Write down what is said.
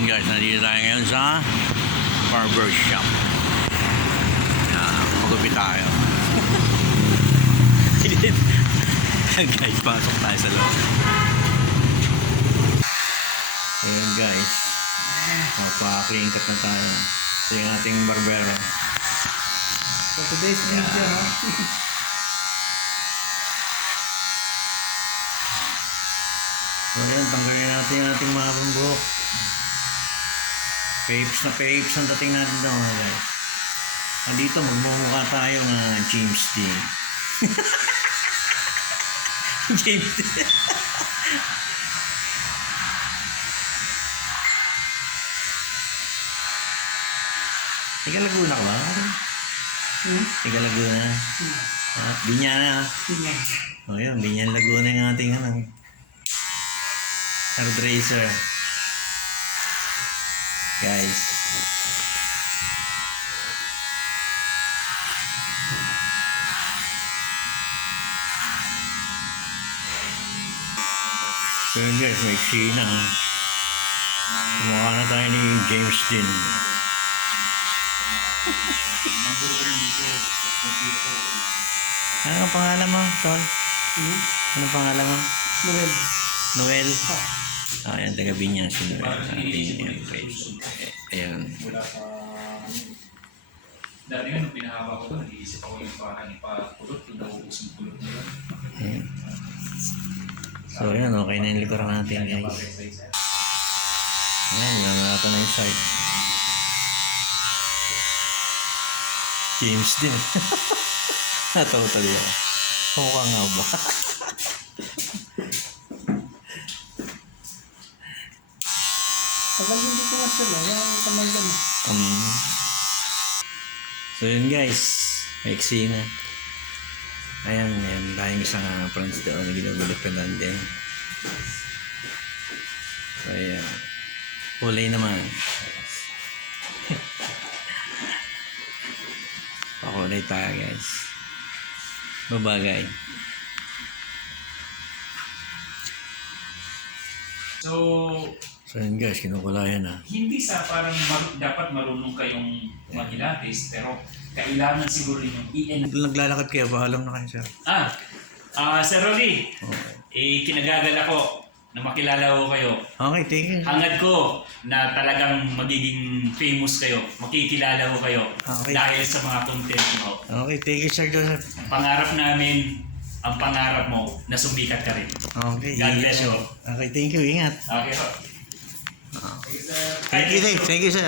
Yun guys, nandito tayo ngayon sa barber shop. Magupit tayo. Yan guys, pasok tayo sa loob. Yun guys, magpa-clean cut na tayo. Ito yung ating barbero. So today's video, no? So yan, tanggalin natin yung ating mga buhok. Papes ang dating natin daw guys. Dito magmumukha tayo ng James Dean. James Dean. Tiga Laguna ka ba? Tiga Laguna. Binyana. O yun, Binyan Laguna yung ating hairdresser. Guys. So yun guys, may eksena. Kumukha na tayo ni James Dean. Ano ang pangalan mo, Tol? Ano ang pangalan mo? Noel. Noel? Ayan, taga Binyan si Noel. Ating face. Ayan. Dati nga nung pinahaba ko, nag-iisip ako yung parang ipakulot, yung nauubos yung kulot nila. Ayan. So ayan, okay na yung likuran natin guys. Ayan, namata na yung side. James din. Natawa tuloy ako. Mukha nga ba? Tagal hindi ko mas sila. Yung tamal lang. So yun guys, may eksena. Ayan, tayong isang friends doon na ginugulupinan din. So ayan, kulay naman. Pakulay tayo guys. Babagay. So yun guys, kinukulayan na. Hindi sa parang dapat marunong kayong maghilatis, pero kailangan siguro yung Naglalakad kayo, paalam na kayo sir. Sir Rolly, Okay. kinagagala ko na makilala ko kayo. Okay, thank you. Hangad ko na talagang magiging famous kayo, makikilala ko kayo Okay. dahil sa mga content mo. Okay, thank you sir Joseph. Pangarap namin, ang pangarap mo na sumikat ka rin. Okay, God bless you. Okay, thank you, ingat. Okay po. Thank you, Dave. Thank you sir.